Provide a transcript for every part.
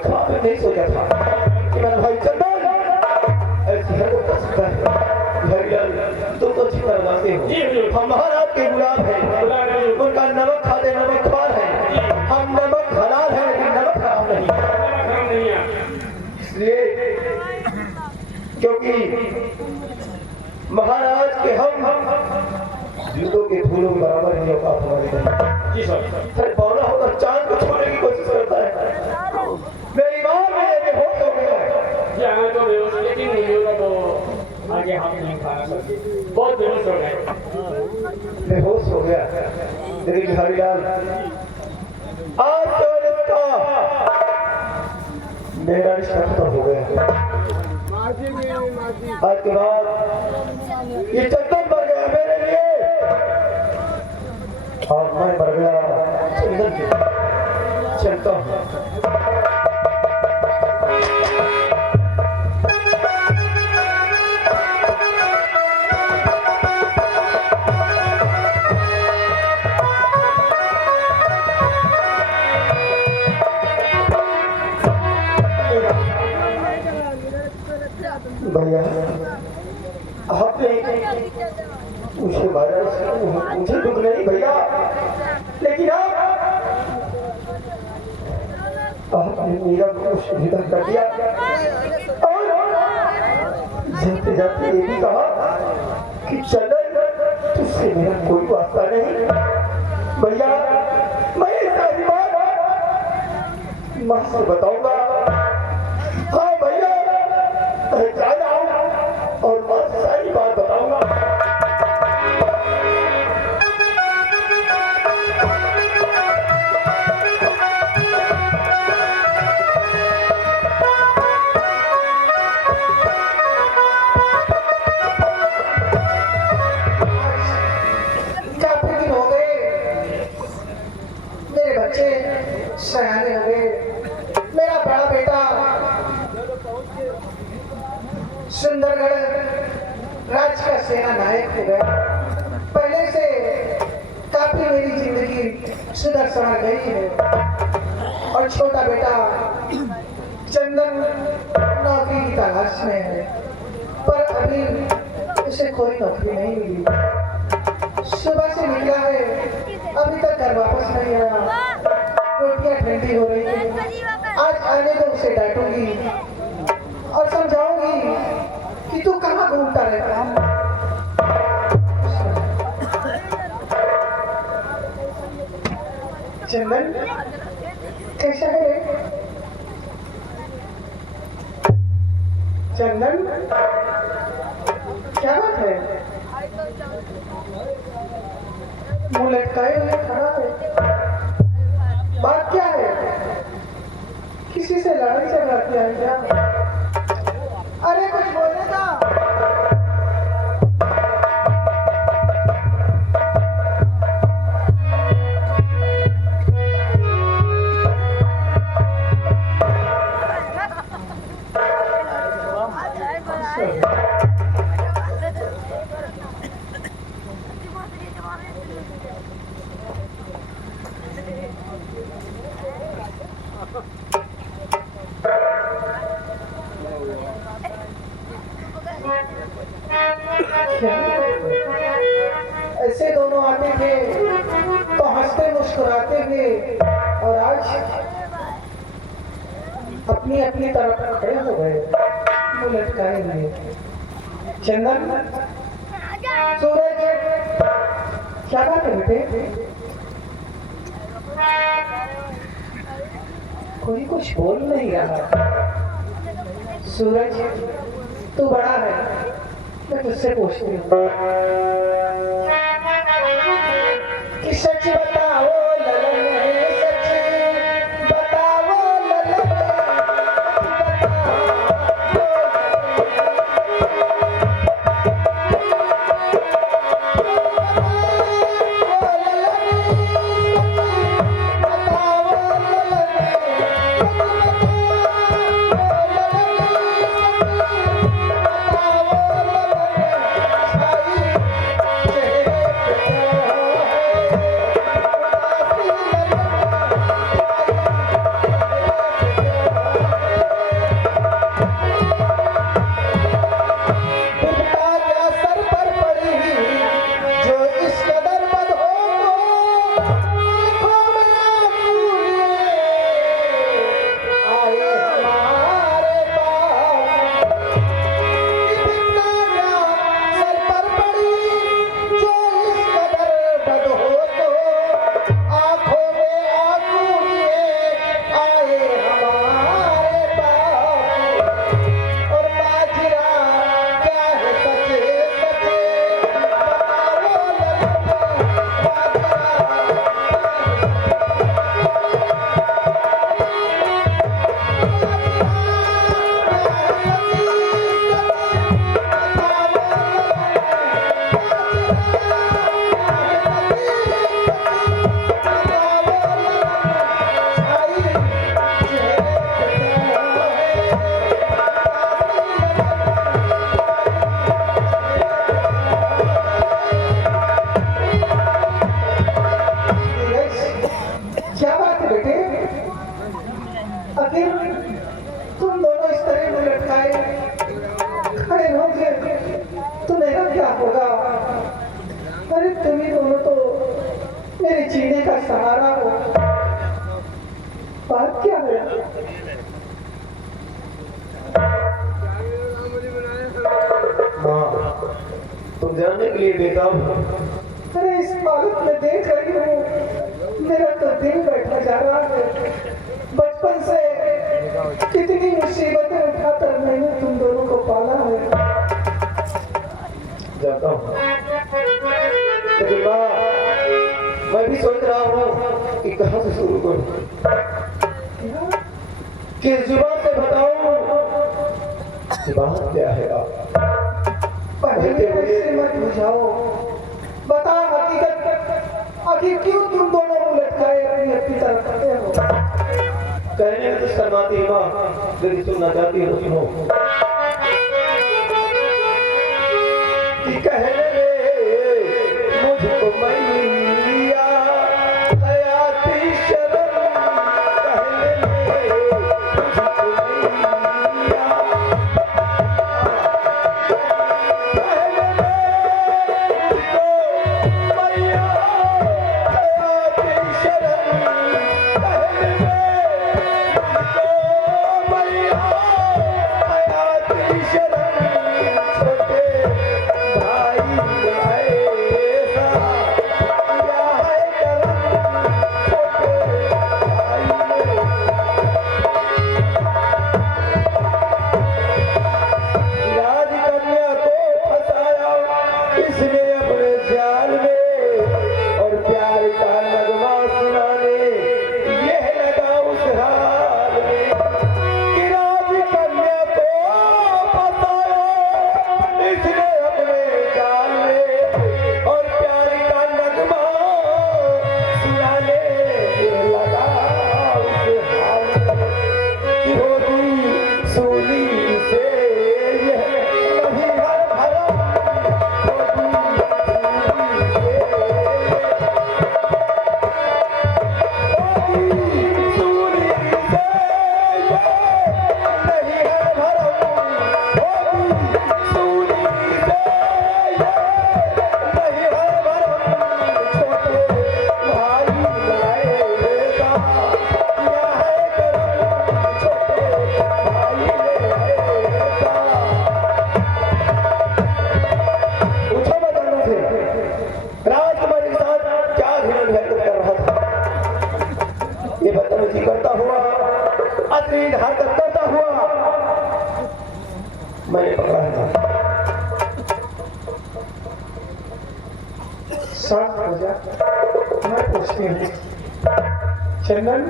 ख्वाब में नहीं सोचा था कि मेरा भाई चंदन ऐसी हरकत कर सकता है। हरियाल तुम तो अच्छी तरह जानते हो हम महाराज के गुलाम हैं, उनका नमक खाते नमक ख्वार है, हम नमक हलाल है लेकिन नमक खराब नहीं। इसलिए क्योंकि महाराज के हम जूतों के फूलों के बराबर नहीं होगा हमारे जी सर। अरे पौना होकर चांद को छोड़ने की कोशिश करता है। मेरी मां में बेहोश हो गया है तो बेहोश, लेकिन नहीं होगा तो आगे हम नहीं खाना सकते, बहुत बेहोश हो गए, बेहोश हो गया। लेकिन हरिलाल आज तो इसका मेरा रिश्ता खत्म हो गया। आज के बाद ये चंदन मर गया मेरे लिए और मैं मर गया चंदन के लिए। चलता हूँ। भैया आपने मुझे मारा, मुझे दुख नहीं भैया, लेकिन आपने मेरा सुविधा कर दिया और जाते जाते ये भी कहा कि चंदन तुझसे मेरा कोई वास्ता नहीं। भैया मैं सारी बात मां से बताऊंगा। हाँ भैया जा जाऊं और मां से सारी बात बताऊंगा। सयाने हो गए। मेरा बड़ा बेटा सुंदरगढ़ राज्य का सेना नायक हो गया। पहले से काफी मेरी जिंदगी सुधर संवर गई है और छोटा बेटा चंदन नौकरी की तलाश में है, पर अभी उसे कोई नौकरी नहीं मिली। सुबह से निकला है, अभी तक घर वापस नहीं आया। रोटियां ठंडी हो रही है। आज आने दो, उसे डांटूंगी और समझाऊंगी कि तू कहाँ घूमता रहता है। चंदन कैसा है? चंदन क्या बात है? मुंह लटकाए हुए खड़ा है, बात क्या है? किसी से लड़ाई झगड़ा किया है क्या? अरे कुछ बोलेगा? ऐसे दोनों आते थे तो हंसते मुस्कुराते थे और आज अपनी अपनी तरफ खड़े हो गए, मुंह लटकाए हुए। चंदन, सूरज, क्या बात है बेटे? कोई कुछ बोल नहीं रहा। सूरज तू बड़ा है, मैं तुझसे पूछती हूँ कि सच बताओ ललन, सच बताओ ललन, जीने का सहारा हो। बात क्या है? माँ, तुम जानने के लिए बेताब हो। अरे इस हालत में देख रही हूँ, मेरा तो दिल बैठा जा रहा है। बचपन से कितनी मुसीबतें उठाकर मैंने तुम दोनों को पाला है। जानता हूँ, लेकिन माँ, मैं भी सोच रहा हूँ कि कहाँ से शुरू करूँ, किस जुबान से बताऊँ कि बात क्या है। आप पहले ऐसे मत बुझाओ, बताओ हकीकत, आखिर क्यों तुम दोनों उलट गए अपनी अपनी तरफ करते हो? कहने में तो शर्माती है माँ, यदि सुनना चाहती हो सुनो। कि कहने में मुझको मैया हयाती शर्म, कहने में मुझको मैया, कहने में मुझको मैया हयाती शर्म, कहने में मुझको मैया हयाती शर्म, छोटे भाई ने ऐसा किया है करम, छोटे भाई ने। राजकन्या को फंसाया इसने अपने जाल में, और प्यार का नगमा सुनाने यह लगा उस हाल में। कि राजकन्या को फंसाया इसने अपने जाल में, और प्यार का नगमा सुनाने यह लगा उस हाल में। कि होती सूली से यह नहीं हर भरम, होती सूली से यह नहीं हर भरम, होती सूली से यह नहीं हर भरम, छोटे भाई लगाएगा किया है करम, छोटे भाई लगाएगा। पूछो मत अन्नू से, राजकुमारी के साथ क्या घिनौनी हरकत कर रहा था। ये बदतमीजी करता हुआ, अश्लील हरकत करता हुआ मैंने पकड़ा था। शांत हो जा, मैं पूछती हूँ। चंदन,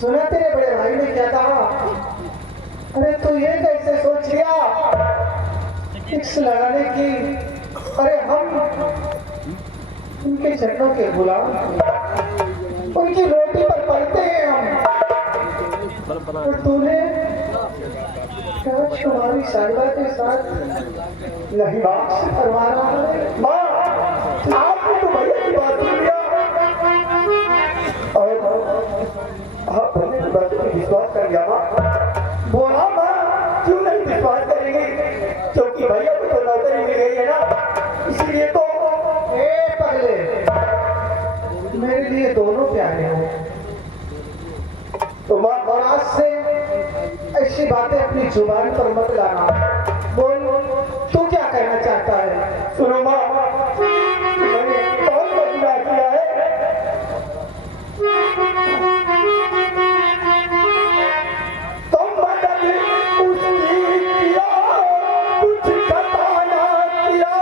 सुना तेरे बड़े भाई ने क्या कहा? अरे तू ये कैसे सोच लिया फिक्स लगाने की? अरे हम उनके चरणों के गुलाम, उनकी रोटी पर पलते हैं हम। और तूने राजकुमारी शारदा के साथ लहबाग से करवा रहा है? माँ, आपने तो भैया की बात सुन लिया, और आप भैया की बातों पर विश्वास कर लिया। माँ बोला, माँ क्यों नहीं विश्वास करेंगे, क्योंकि भैया को तो नौकरी मिल गई है ना, इसीलिए तो। पहले मेरे लिए दोनों प्यारे हो, तो माँ, और आज से ऐसी बातें अपनी जुबान पर मत लाना। बोल, तू क्या कहना चाहता है? सुनो माँ, मैंने कौन सा गुनाह किया है? तुम मदद उसकी किया, कुछ खता ना किया,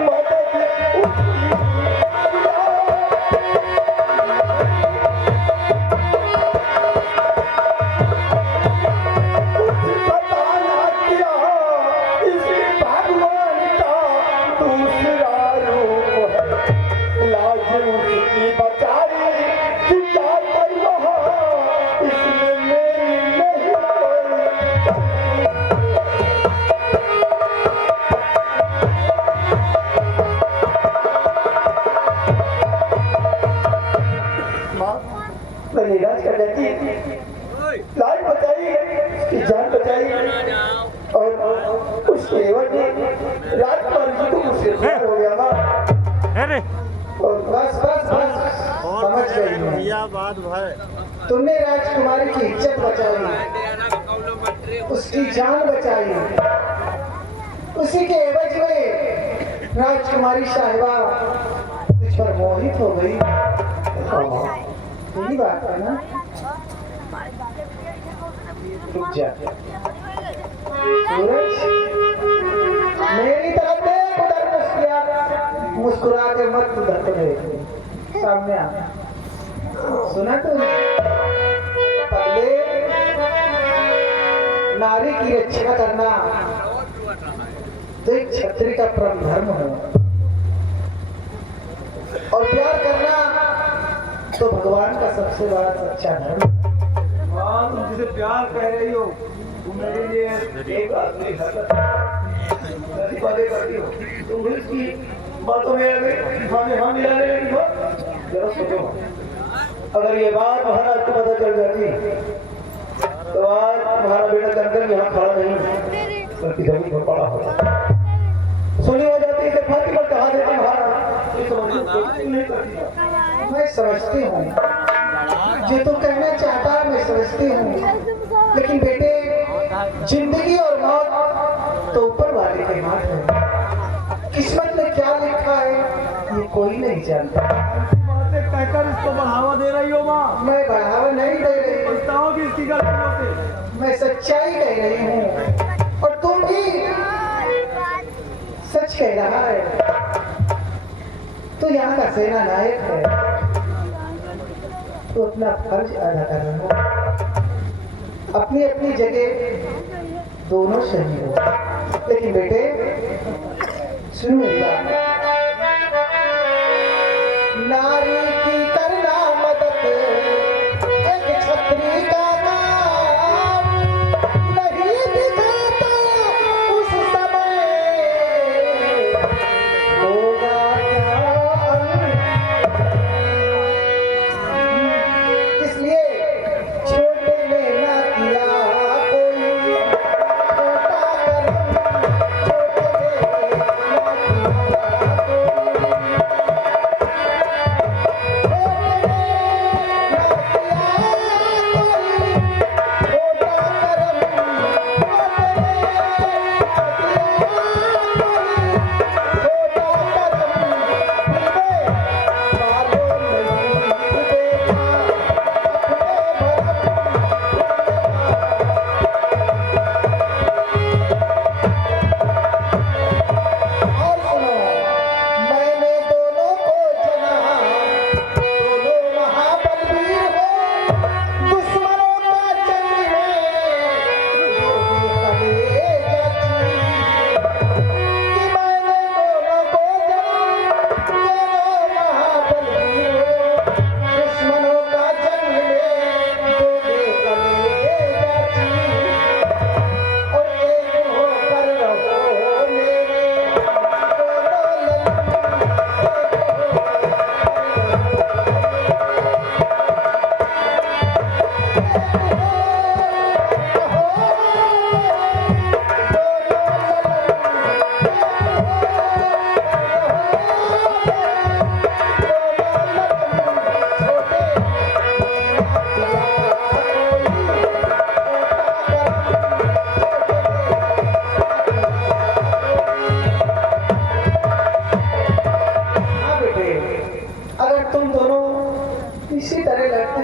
मदद उसकी किया। कुछ खता ना किया, इसी भगवान का दूसरा रूप है। लाज उसकी बचाई कि क्या करूँ वहाँ, इसमें मेरी नहीं कोई। माँ, मैंने इलाज करने की लाज बचाई, उसकी जान बचाई, और उसके एवज में राजकुमारी जी को मुझसे प्यार हो गया। माँ, भैया बात भाई। तुमने राजकुमारी की इज्जत बचाई, उसकी जान बचाई, उसी के एवज में राजकुमारी साहिबा मुझ पर मोहित हो गई। यही बात है ना? रुक जा सूरज, मेरी तरफ देख, उधर मुस्कुरा के मत उधर को देख, सामने आ। सुना तुमने? पहले नारी की रक्षा करना तो एक क्षत्रिय का परम धर्म है, और प्यार करना तो भगवान का सबसे बड़ा सच्चा धर्म। माँ, तुम जिसे प्यार कह रही हो, तुम मेरे लिए एक आदमी बातें करती हो, तुम इसकी बातों में हाँ मिलाने लगी हो। जरा सोचो, अगर ये बात महाराज को पता चल जाती तो आज तुम्हारा बेटा कंकन यहाँ खड़ा नहीं बल्कि जमीन पर पड़ा होता। सुनी हो जाती है फांसी पर कहा देते महाराज, नहीं करती। मैं समझती हूँ जो तू कहना चाहता है, मैं समझती हूँ, लेकिन बेटे जिंदगी और मौत तो ऊपर वाले के हाथ है। किस्मत में क्या लिखा है ये कोई नहीं जानता। बातें कहकर इसको बढ़ावा दे रही हो माँ? मैं बढ़ावा नहीं दे रही, बताओ कि इसकी गलतियों से। मैं सच्चाई कह रही हूँ, और तुम भी सच कह रहा है। तो यहाँ का सेना नायक है, तो अपना फर्ज अदा कर रहा है। अपनी अपनी जगह दोनों सही हो, लेकिन बेटे सुनो मेरी बात। नारी की करना मदद एक क्षत्रिय का काम नहीं दिखाता, उस समय होगा क्या अंत। इसलिए छोटे ने ना किया कोई छोटा कर्म, छोटे ने ना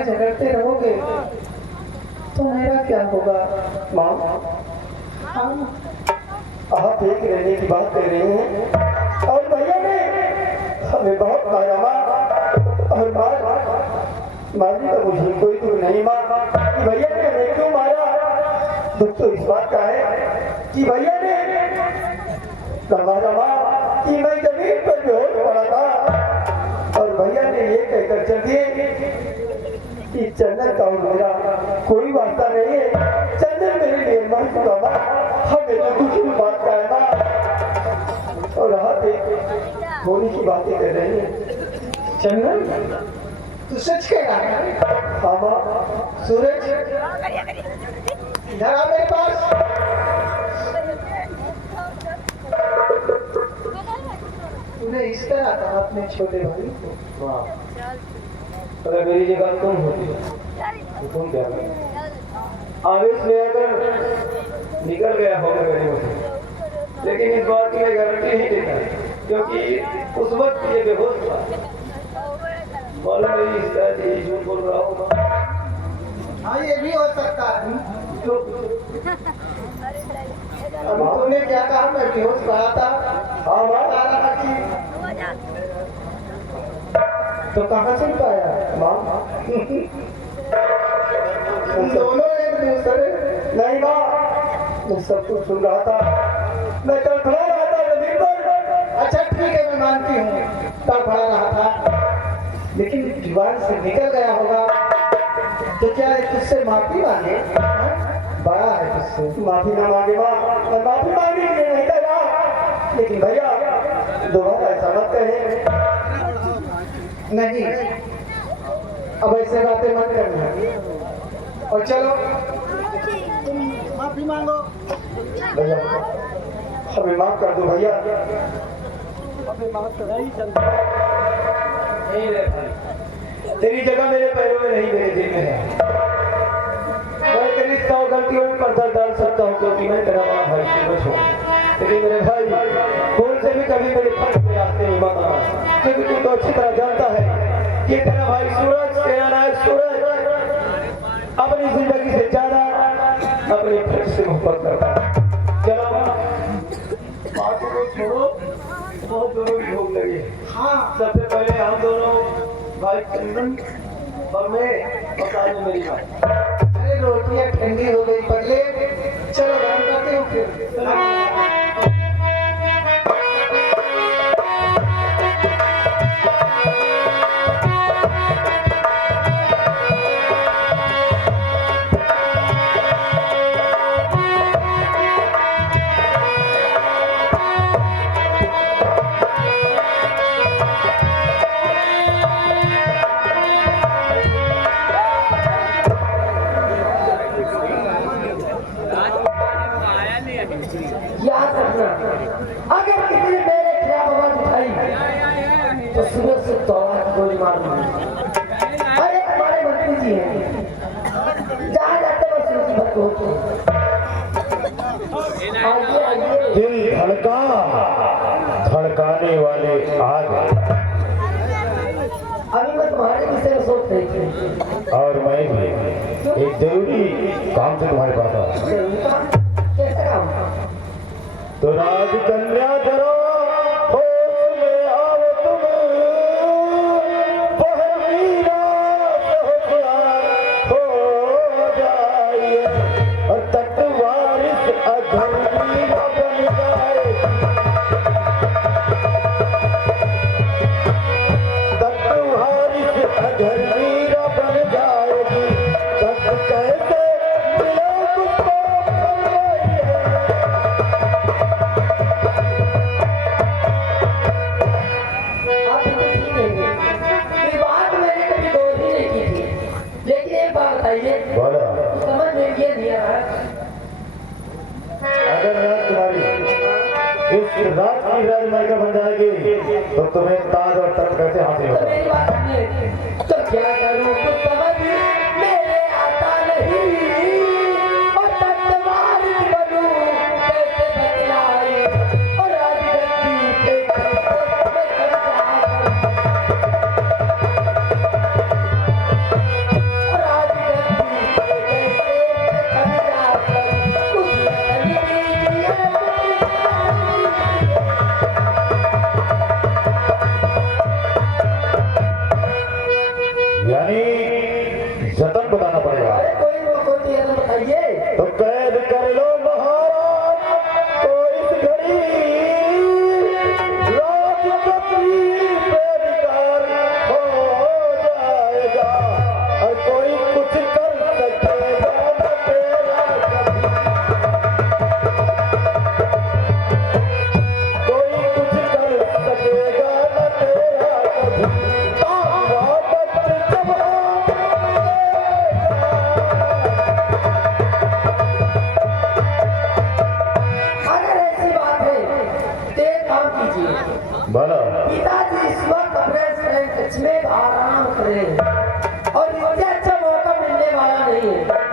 झगड़ते रहोगे तो मेरा क्या होगा? माँ, आप एक रहने की बात कर रही हैं और भैया ने हमें बहुत मारा माँ, और मारने का मुझे कोई दुख नहीं माँ कि भैया ने हमें क्यों मारा। दुख तो इस बात का है कि भैया ने हमारा माँ कि मैं जमीन पर बेहोश पड़ा था और भैया ने ये कहकर चल दिए कि चंदन का और मेरा कोई वास्ता नहीं है, चंदन मेरे लिए मर चुका माँ। हमें तो दुखी बात का है माँ, और हाथ एक होने की बातें कर रही है। चंदन तू सच कह रहा है? हाँ माँ। सूरज इधर आ मेरे पास। तूने इस तरह कहा अपने छोटे भाई को? अगर मेरी जगह तुम होती तो तुम क्या करते? आवेश में आकर निकल गया होगा मेरे मुंह से, लेकिन इस बात की मैं गारंटी नहीं देता क्योंकि उस वक्त ये बेहोश था। मालूम नहीं शायद यही झूठ बोल रहा होगा। हाँ ये भी हो सकता है। तो अभी तूने क्या कहा? मैं बेहोश पड़ा था। हाँ बात आ रहा कि तो कहाँ से पाया? माँ तुम दोनों एक दूसरे नहीं माँ, मैं सब कुछ सुन रहा था, मैं तड़फड़ा रहा था जमीन पर। अच्छा ठीक है, मैं मानती हूँ तड़फड़ा रहा था, लेकिन दीवार से निकल गया होगा तो क्या तुझसे माफी मांगे? बड़ा है तुझसे। माफी ना मांगे माँ, मैं माफी मांगने के लिए नहीं था, लेकिन भैया दोबारा ऐसा मत कहे। नहीं, अब ऐसे बातें मत करना और चलो तुम माफी मांगो। भैया हमें माफ कर दो भैया। अबे माफ कर नहीं रे भाई, तेरी जगह मेरे पैरों में नहीं, मेरे दिल में है। मैं तेरी 100 गलतियों में पर्दा डाल सकता हूँ क्योंकि मैं तेरा बड़ा भाई सूरज हूँ, लेकिन मेरे भाई भूल से भी कभी मेरे फर्ज के रास्ते में मत आना, क्योंकि तू तो अच्छी तरह जानता है कि तेरा भाई सूरज, तेरा नायक सूरज अपनी जिंदगी से ज्यादा अपने फर्ज से मोहब्बत करता है। चलो बातों को छोड़ो, बहुत दोनों की भूख लगी। हाँ सबसे पहले हम दोनों भाई चंदन और मैं बता दो मेरी बात। अरे रोटियां ठंडी हो गई पगले, चलो गरम करते हो फिर। याद रखना, अगर किसी ने मेरे खिलाफ आवाज उठाई तो सुबह से तौबा की गोली मार दूंगी। अरे हमारे मंत्री जी हैं, जहाँ जाते बस उनकी भक्त होती है। आइए आइए, दिल धड़का, धड़काने वाले आ गए। अभी मैं तुम्हारे विषय में सोच रही थी और मैं भी एक जरूरी काम से तुम्हारे पास आया। कैसा काम? तो राजकन्या धरो होश में आओ तुम, बहर मीरा से होशियार हो जाइए और तट वारिस अधर्मी न बन जाए। तट वारिस अधर्मी न बन जाएगी, तट कैसे मिलो तुझको फरमाइए। आप बिल्कुल ठीक नहीं, ये बात मैंने कभी गौर ही नहीं की थी, लेकिन एक बात बताइए, बोलो, समझ में ये नहीं आ रहा अगर राजकुमारी इस रात की राजमालिका बन जाएगी तो तुम्हें ताज और तख्त कैसे हासिल तो होगा? मेरी बात सुनिए, तो क्या करूं कुछ समझ मेरे आता नहीं, और तत्वार बनूं कैसे बतलाई, और राजगद्दी पे मैं और राजगद्दी पे कैसे मैं जाकर कुछ नहीं कीजिए। यानी जतन बताना पड़ेगा। अरे कोई चीज बताइए। तो कैद कर लो महाराज, तो इस घड़ी राजगद्दी पे अधिकार हो जाएगा और कोई कुछ कर सकेगा न तेरा कभी। कोई कुछ कर सकेगा न तेरा कभी। अगर ऐसी बात है तो एक काम कीजिए, बोलो, पिताजी इस वक्त अपने कक्ष में आराम करें, और इससे अच्छा मौका मिलने वाला नहीं है।